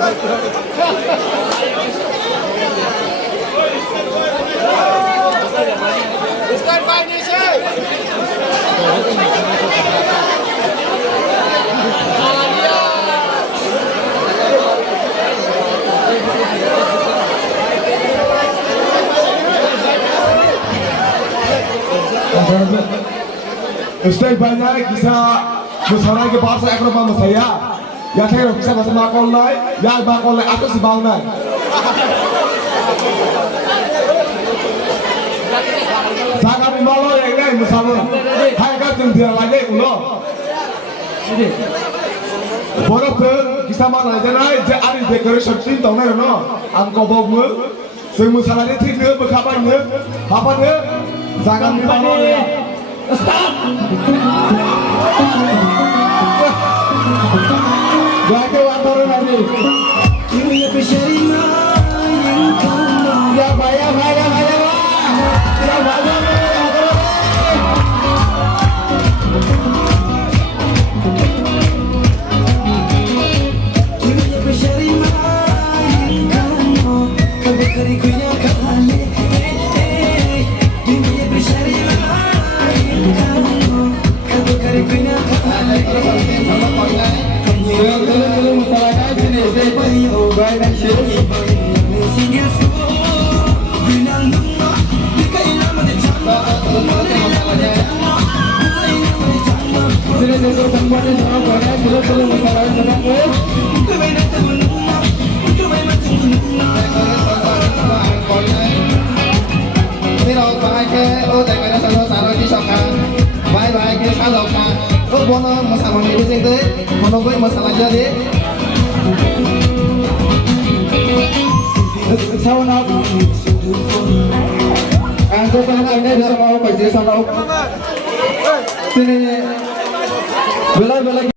Start by Nation. Stage banyak bisa musara ke bahasa ekonomi saya. Ya saya bisa bahasa makol lai, ya makol lai atau si bang lai. Jangan malu yang lain musara. Hai kan jembiar lagi ulo. Borok tu kisah mana aja lai, jadi decoration tim tahu nggak no? Angkau bawa semua musara ni tim ni berkapan ni, apa ni? Jangan malu ya. Stop! Jaga waktu lagi. Ya bayar. Ya bayar. Sao nào? Tôi không ai nghe được sao phải gì sao đâu? Xin